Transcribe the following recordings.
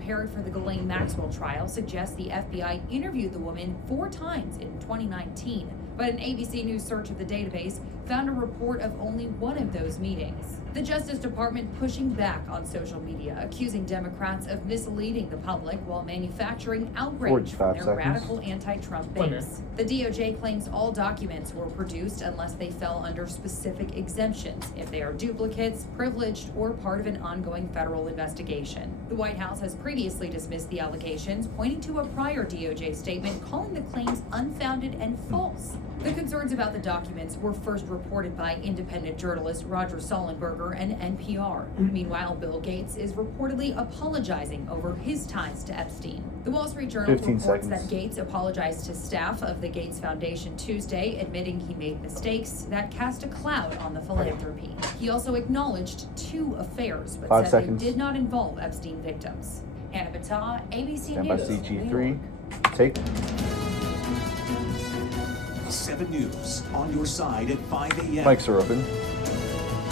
prepared for the Ghislaine Maxwell trial suggests the FBI interviewed the woman 4 times in 2019. But an ABC News search of the database found a report of only one of those meetings. The Justice Department pushing back on social media, accusing Democrats of misleading the public while manufacturing outrage from their radical anti-Trump base. The DOJ claims all documents were produced unless they fell under specific exemptions, if they are duplicates, privileged, or part of an ongoing federal investigation. The White House has previously dismissed the allegations, pointing to a prior DOJ statement calling the claims unfounded and false. The concerns about the documents were first reported by independent journalist Roger Sollenberger and NPR. Meanwhile, Bill Gates is reportedly apologizing over his ties to Epstein. The Wall Street Journal reports that Gates apologized to staff of the Gates Foundation Tuesday, admitting he made mistakes that cast a cloud on the philanthropy. He also acknowledged 2 affairs, but said they did not involve Epstein victims. Hannah Battah, ABC News. Stand by CG3. Take. 7 News on your side at 5 a.m. Mics are open.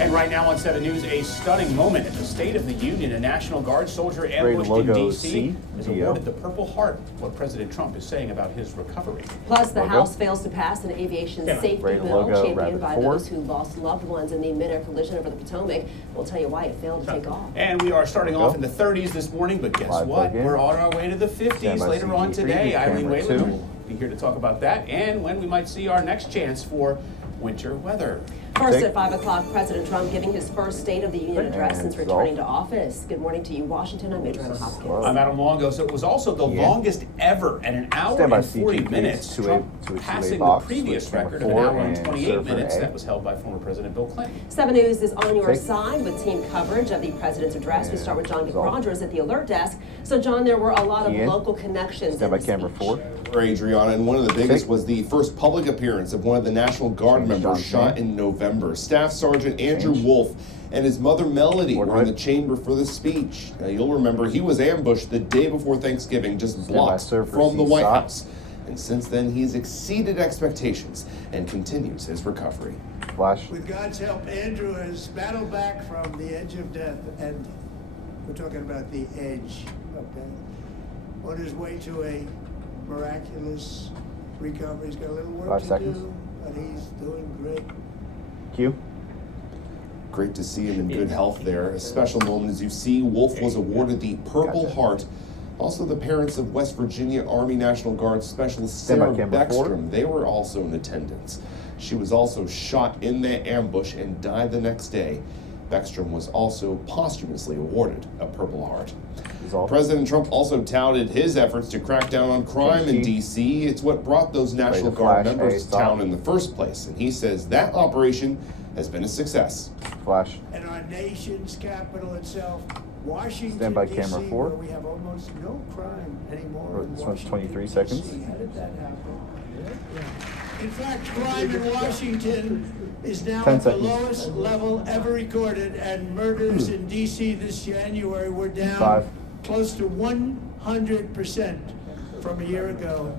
And right now on 7 News, a stunning moment at the State of the Union. A National Guard soldier ambushed in D.C. is awarded the Purple Heart. What President Trump is saying about his recovery. Plus, the House fails to pass an aviation safety bill championed by those who lost loved ones in the mid-air collision over the Potomac. We'll tell you why it failed to take off. And we are starting off in the 30s this morning, but guess what? We're on our way to the 50s later on today. Eileen Whalen will be here to talk about that and when we might see our next chance for winter weather. First at 5 o'clock, President Trump giving his first State of the Union address since returning to office. Good morning to you, Washington. I'm Adriana Hopkins. I'm Adam Longo. So it was also the longest ever at an hour and 40 minutes. Trump passing the previous record of an hour and 28 minutes that was held by former President Bill Clinton. 7 News is on your side with team coverage of the president's address. We start with John Rogers at the alert desk. So, John, there were a lot of local connections. Stand by camera 4. Adriana, and one of the biggest was the first public appearance of one of the National Guard members shot in November. Staff Sergeant Andrew Wolf and his mother Melody were in the chamber for the speech. Now, you'll remember he was ambushed the day before Thanksgiving, just blocks from the White House. And since then, he's exceeded expectations and continues his recovery. Flash. With God's help, Andrew has battled back from the edge of death, and we're talking about the edge of death, on his way to a miraculous recovery. He's got a little work to do, but he's doing great. Q. Great to see him in good health there. A special moment as you see Wolf was awarded the Purple Heart. Also, the parents of West Virginia Army National Guard Specialist Sarah Beckstrom, they were also in attendance. She was also shot in the ambush and died the next day. Beckstrom was also posthumously awarded a Purple Heart. President Trump also touted his efforts to crack down on crime in D.C. It's what brought those National Guard members to town in the first place. And he says that operation has been a success. Flash. And our nation's capital itself, Washington, Stand by D.C., camera 4. where we have almost no crime anymore. This one's 23 seconds. How did that happen? In fact, crime in Washington is now at the lowest level ever recorded, and murders in D.C. this January were down close to 100% from a year ago.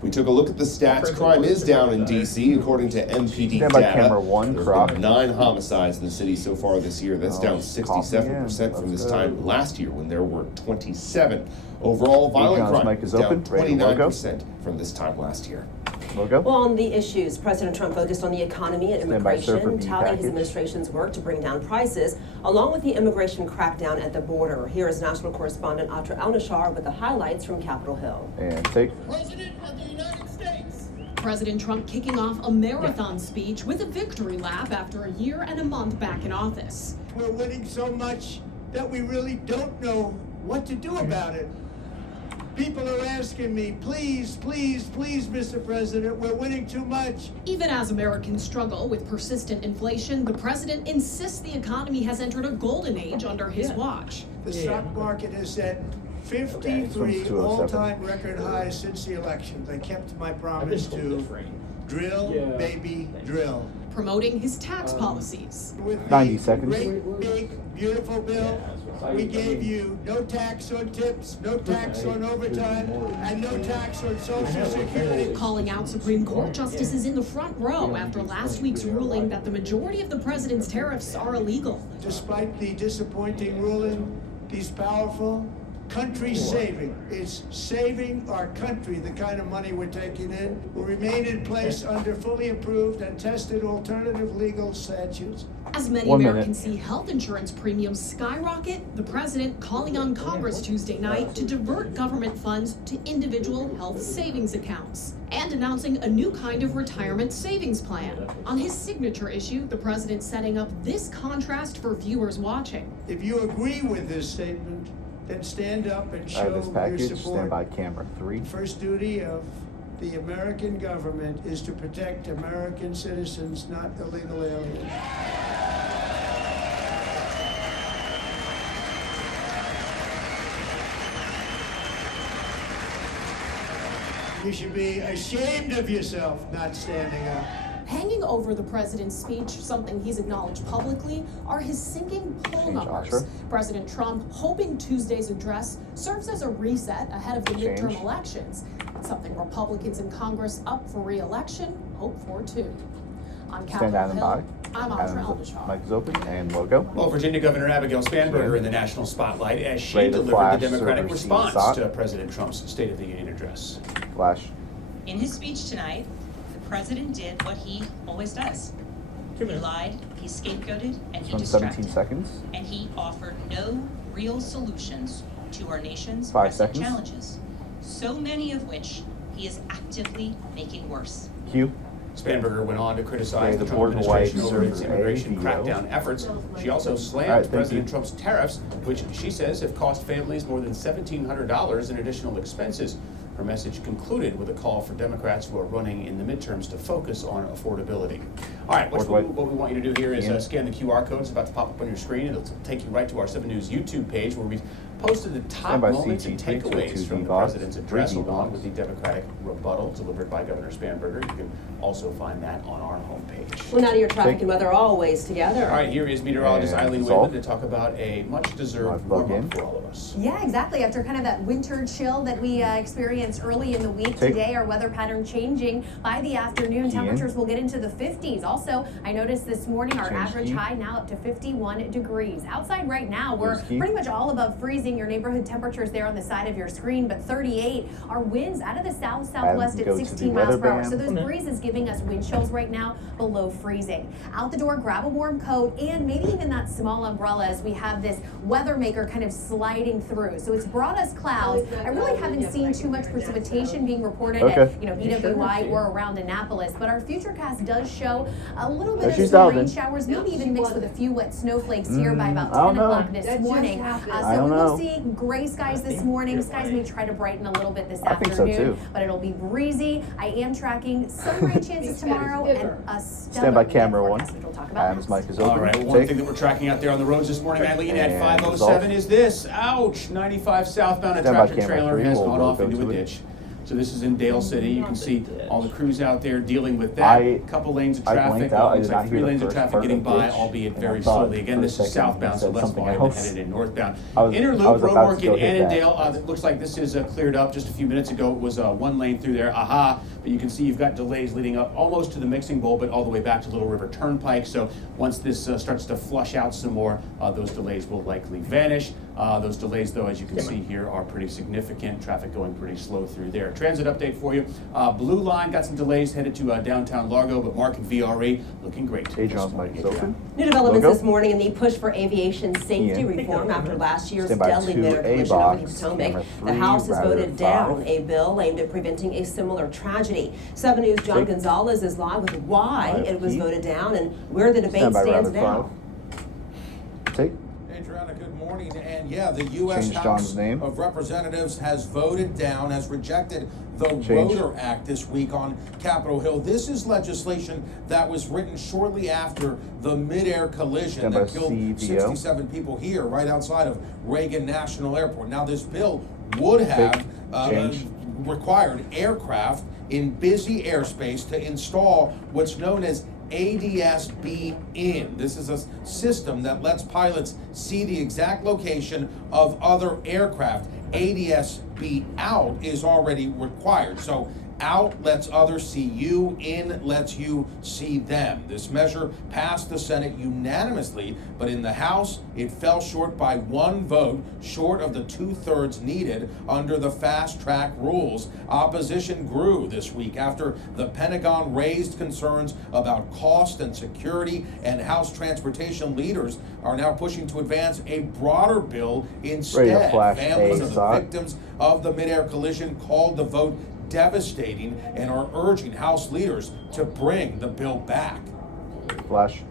We took a look at the stats. Crime is down in D.C. according to MPD data. There's been 9 homicides in the city so far this year. That's down 67% from this time last year when there were 27. Overall, violent crime is down 29% from this time last year. Well, on the issues, President Trump focused on the economy and immigration, touting his administration's work to bring down prices, along with the immigration crackdown at the border. Here is national correspondent Atra Al-Nashar with the highlights from Capitol Hill. And take. President of the United States. President Trump kicking off a marathon speech with a victory lap after a year and a month back in office. We're winning so much that we really don't know what to do about it. People are asking me, please, please, please, Mr. President, we're winning too much. Even as Americans struggle with persistent inflation, the president insists the economy has entered a golden age under his watch. The stock market has set 53 all-time record highs since the election. They kept my promise to drill, baby, drill. Promoting his tax policies. With 90 seconds. Great, big, beautiful bill. We gave you no tax on tips, no tax on overtime, and no tax on Social Security. Calling out Supreme Court justices in the front row after last week's ruling that the majority of the president's tariffs are illegal. Despite the disappointing ruling, These powerful, country saving. It's saving our country, the kind of money we're taking in. Will remain in place under fully approved and tested alternative legal statutes. As many Americans see health insurance premiums skyrocket, the president calling on Congress Tuesday night to divert government funds to individual health savings accounts and announcing a new kind of retirement savings plan. On his signature issue, the president setting up this contrast for viewers watching. If you agree with this statement, then stand up and show this package, your support. stand by camera 3. First duty of the American government is to protect American citizens, not illegal aliens. You should be ashamed of yourself not standing up. Hanging over the president's speech, something he's acknowledged publicly, are his sinking poll numbers. President Trump hoping Tuesday's address serves as a reset ahead of the midterm elections. Something Republicans in Congress up for re-election hope for too. On Capitol Hill, I'm Audra Elbishar. Mic is open and logo. Well, Virginia Governor Abigail Spanberger in the national spotlight as she delivered the Democratic response to President Trump's State of the Union address. Flash. In his speech tonight, the president did what he always does. He lied, he scapegoated, and he distracted. 17 seconds. And he offered no real solutions to our nation's 5 pressing seconds. challenges, so many of which he is actively making worse. Q. Spanberger went on to criticize the Trump administration over its immigration crackdown efforts. She also slammed President Trump's tariffs, which she says have cost families more than $1,700 in additional expenses. Her message concluded with a call for Democrats who are running in the midterms to focus on affordability. All right, what we want you to do here is scan the QR code. It's about to pop up on your screen. It'll take you right to our 7 News YouTube page where we've posted the top moments and takeaways from the president's address along with the Democratic rebuttal delivered by Governor Spanberger. You can also find that on our homepage. Well, now to your traffic and weather always together. All right, here is meteorologist Eileen Whalen to talk about a much-deserved warm-up for all of us. Yeah, exactly. After kind of that winter chill that we experienced early in the week, today our weather pattern changing. By the afternoon, temperatures will get into the 50s. Also, I noticed this morning our average high now up to 51 degrees. Outside right now, we're pretty much all above freezing. Your neighborhood temperatures there on the side of your screen, but 38. Our winds out of the south-southwest at 16 miles per hour. So those breezes giving us wind chills right now below freezing. Out the door, grab a warm coat and maybe even that small umbrella as we have this weather maker kind of sliding through. So it's brought us clouds. I really haven't seen too much precipitation being reported at BWI or around Annapolis, but our futurecast does show a little bit of some rain showers, maybe even mixed with a few wet snowflakes here by about 10 o'clock this morning. So we will see gray skies this morning. Skies may try to brighten a little bit this afternoon, but it'll be breezy. I am tracking some rain chances tomorrow and a stand by camera 1. Adam's mic is open. All right, one thing that we're tracking out there on the roads this morning, Eileen, at 5:07 is this. Ouch! 95 southbound, a tractor trailer has gone off into a ditch. So this is in Dale City. You can see all the crews out there dealing with that. A couple lanes of traffic. Looks like 3 lanes of traffic getting by, albeit very slowly. Again, this is southbound, so less volume headed in northbound. Inner Loop, Road Market, Annandale. It looks like this is cleared up just a few minutes ago. It was 1 lane through there. But you can see you've got delays leading up almost to the mixing bowl, but all the way back to Little River Turnpike. So once this starts to flush out some more, those delays will likely vanish. Those delays, though, as you can see here, are pretty significant. Traffic going pretty slow through there. Transit update for you. Blue Line got some delays headed to downtown Largo, but Mark and VRE looking great. New developments this morning in the push for aviation safety reform after last year's deadly minute collision over the Potomac. The House has voted down a bill aimed at preventing a similar tragedy. 7 News' John Gonzalez is live with why it was voted down and where the debate stands now. And yeah, the U.S. House of Representatives has voted down, has rejected the Rotor Act this week on Capitol Hill. This is legislation that was written shortly after the mid-air collision that killed 67 people here right outside of Reagan National Airport. Now, this bill would have required aircraft in busy airspace to install what's known as ADS-B in. This is a system that lets pilots see the exact location of other aircraft. ADS-B out is already required. So Out lets others see you, in lets you see them. This measure passed the Senate unanimously, but in the House, it fell short by 1 vote, short of the 2/3 needed under the fast-track rules. Opposition grew this week after the Pentagon raised concerns about cost and security, and House transportation leaders are now pushing to advance a broader bill instead. Families of the victims of the mid-air collision called the vote devastating and are urging House leaders to bring the bill back. Flash.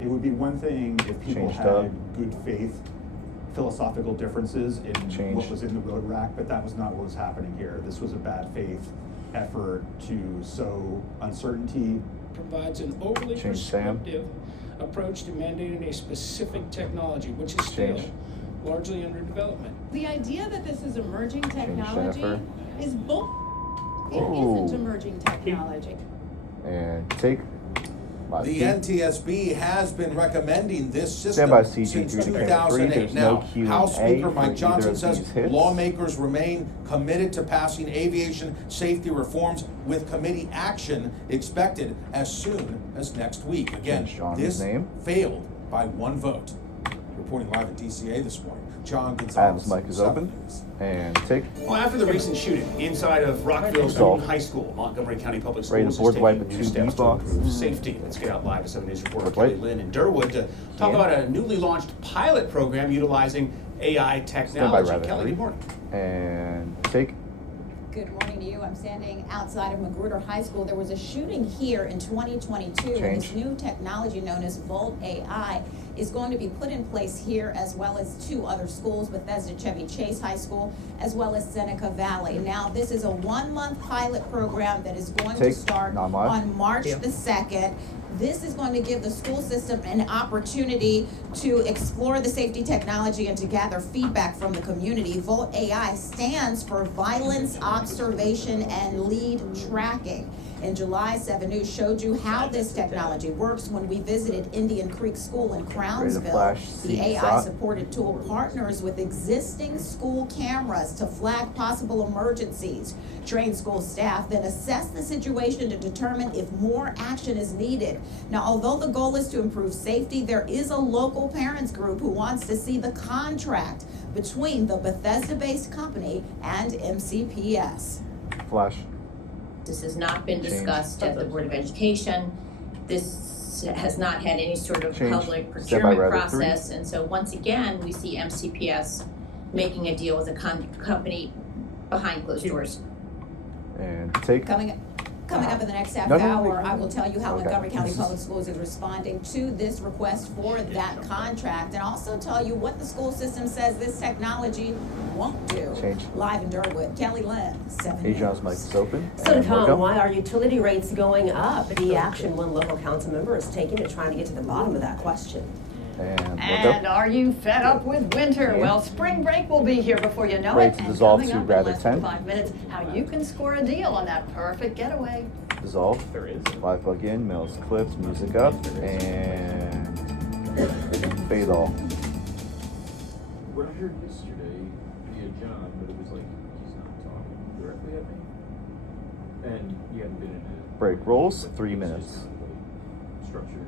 It would be one thing if people had good faith philosophical differences in what was in the road rack, but that was not what was happening here. This was a bad faith effort to sow uncertainty. Provides an overly prescriptive approach to mandating a specific technology, which is still largely under development. The idea that this is emerging technology is bull. It isn't emerging technology. And take. The NTSB has been recommending this system since 2008. Now, House Speaker Mike Johnson says lawmakers remain committed to passing aviation safety reforms with committee action expected as soon as next week. Again, this failed by 1 vote. Reporting live at DCA this morning, John Gonzalez. Adam's mic is open. And take. Well, after the recent shooting inside of Rockville's High School, Montgomery County Public Schools is taking new steps to improve safety. Let's get out live to 7 News reporter Kelly Lynn in Durwood to talk about a newly launched pilot program utilizing AI technology. Kelly, good morning. And take. Good morning to you. I'm standing outside of Magruder High School. There was a shooting here in 2022, and this new technology known as Volt AI is going to be put in place here, as well as 2 other schools, Bethesda Chevy Chase High School, as well as Seneca Valley. Now, this is a 1-month pilot program that is going to start on March the 2nd. This is going to give the school system an opportunity to explore the safety technology and to gather feedback from the community. Volt AI stands for Violence Observation and Lead Tracking. In July, 7 News showed you how this technology works when we visited Indian Creek School in Crownsville. The AI-supported tool partners with existing school cameras to flag possible emergencies. Trained school staff then assess the situation to determine if more action is needed. Now, although the goal is to improve safety, there is a local parents group who wants to see the contract between the Bethesda-based company and MCPS. Flash. This has not been discussed at the Board of Education. This has not had any sort of public procurement process. And so once again, we see MCPS making a deal with a company behind closed doors. And take. Coming up in the next half hour, I will tell you how Montgomery County Public Schools is responding to this request for that contract, and also tell you what the school system says this technology won't do. Live in Durwood, Kelly Lynn, 7 News. John's mic is open. So Tom, why are utility rates going up? The action one local council member is taking to trying to get to the bottom of that question. And are you fed up with winter? Well, spring break will be here before you know it. And coming up in less than 5 minutes, how you can score a deal on that perfect getaway. Dissolve. Live plug in, Mills clips, music up, and fade all. What I heard yesterday via John, but it was like he's not talking directly at me. And you haven't been in a break rolls, 3 minutes. Structure.